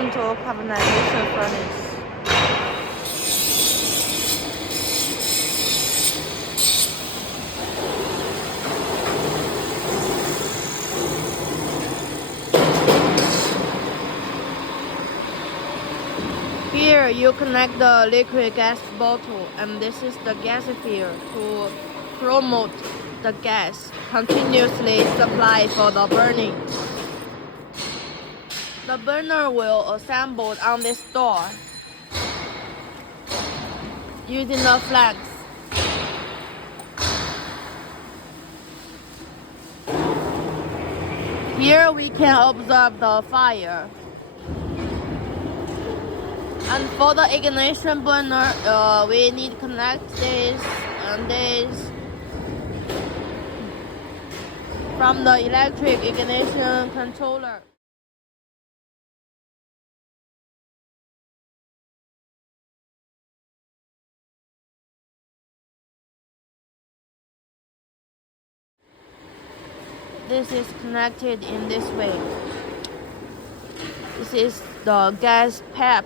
horizontal carbonization furnace. Here you connect the liquid gas bottle, and this is the gasifier to promote the gas continuously supply for the burning. The burner will assemble on this door using the flags. Here we can observe the fire. And for the ignition burner, we need to connect this and this from the electric ignition controller. This is connected in this way. This is the gas pipe.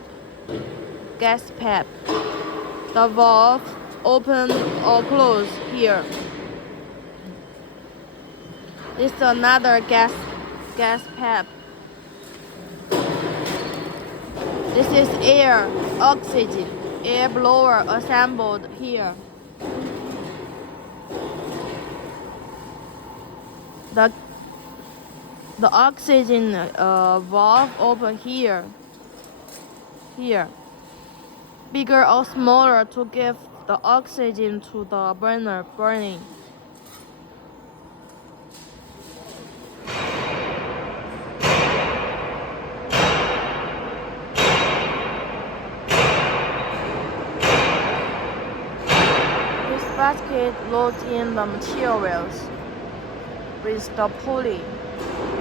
The valve open or close here. This is another gas pipe. This is oxygen, air blower assembled here. The oxygen valve open here, bigger or smaller to give the oxygen to the burner burning. This basket loads in the materials with the pulley,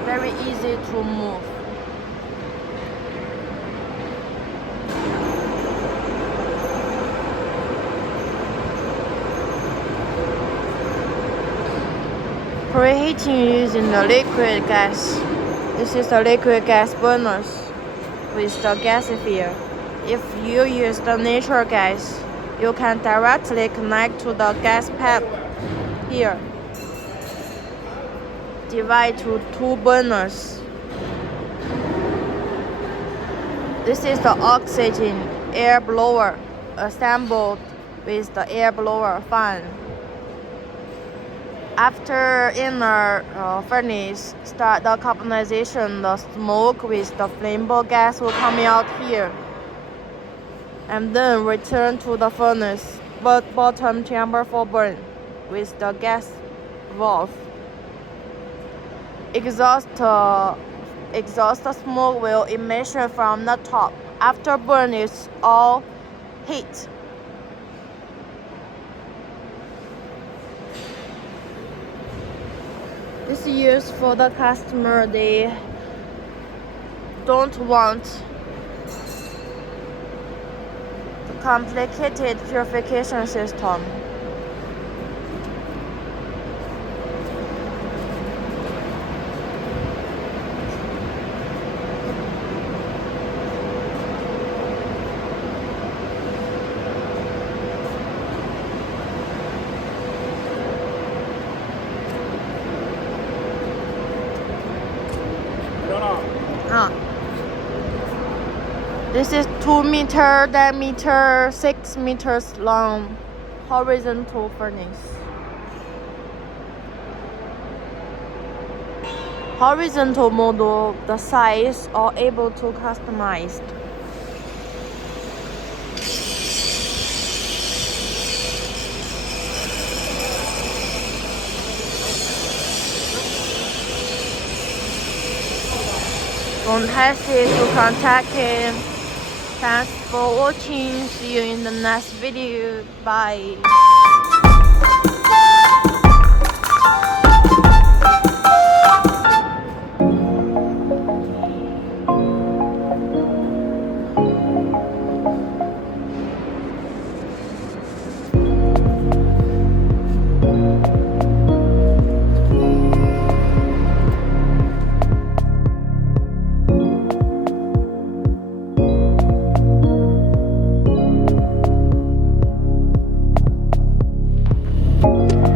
very easy to move. Preheating using the liquid gas. This is the liquid gas burners with the gasifier. If you use the natural gas, you can directly connect to the gas pipe here. Divide to two burners. This is the oxygen air blower assembled with the air blower fan. After inner furnace start the carbonization, the smoke with the flammable gas will come out here and then return to the furnace bottom chamber for burn with the gas valve. Exhaust smoke will emission from the top. After burn, it's all heat. This is used for the customer. They don't want the complicated purification system. This is 2 meter diameter, 6 meters long horizontal furnace. Horizontal model, the size are able to customize. Don't hesitate to contact him. Thanks for watching. See you in the next video. Bye. Bye.